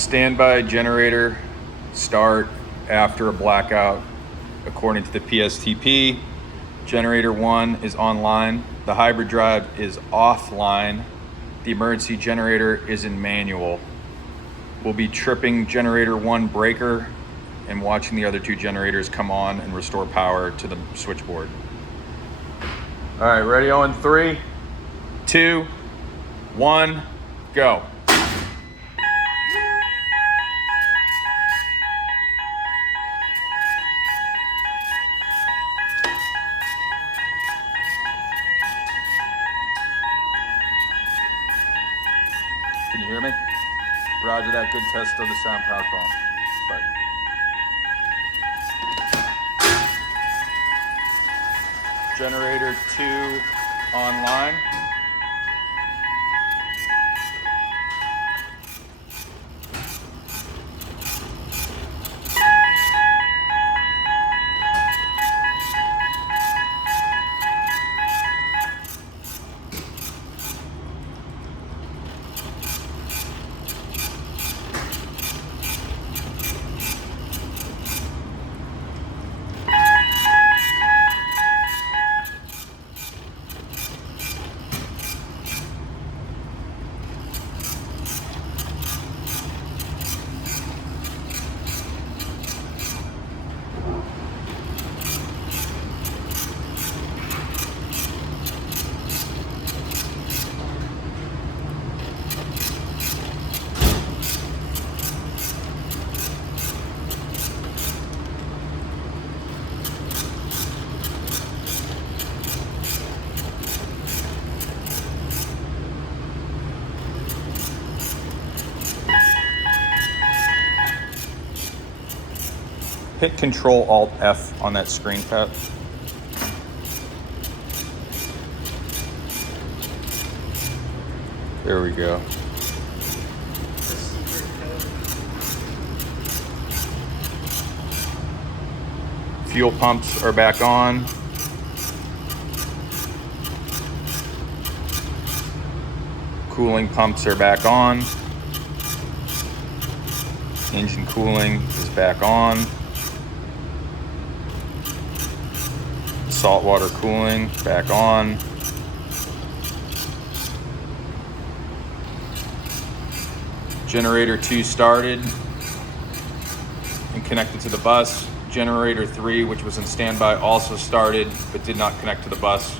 Standby generator start after a blackout. According to the PSTP, generator 1 is online. The hybrid drive is offline. The emergency generator is in manual. We'll be tripping generator 1 breaker and watching the other 2 generators come on and restore power to the switchboard. All right, ready on 3, 2, 1, go. Can you hear me? Roger that, good test of the sound power phone. Bye. Generator 2 online. Hit Control-Alt-F on that screen, Pat. There we go. Fuel pumps are back on. Cooling pumps are back on. Engine cooling is back on. Saltwater cooling back on. Generator 2 started and connected to the bus. Generator 3, which was in standby, also started but did not connect to the bus.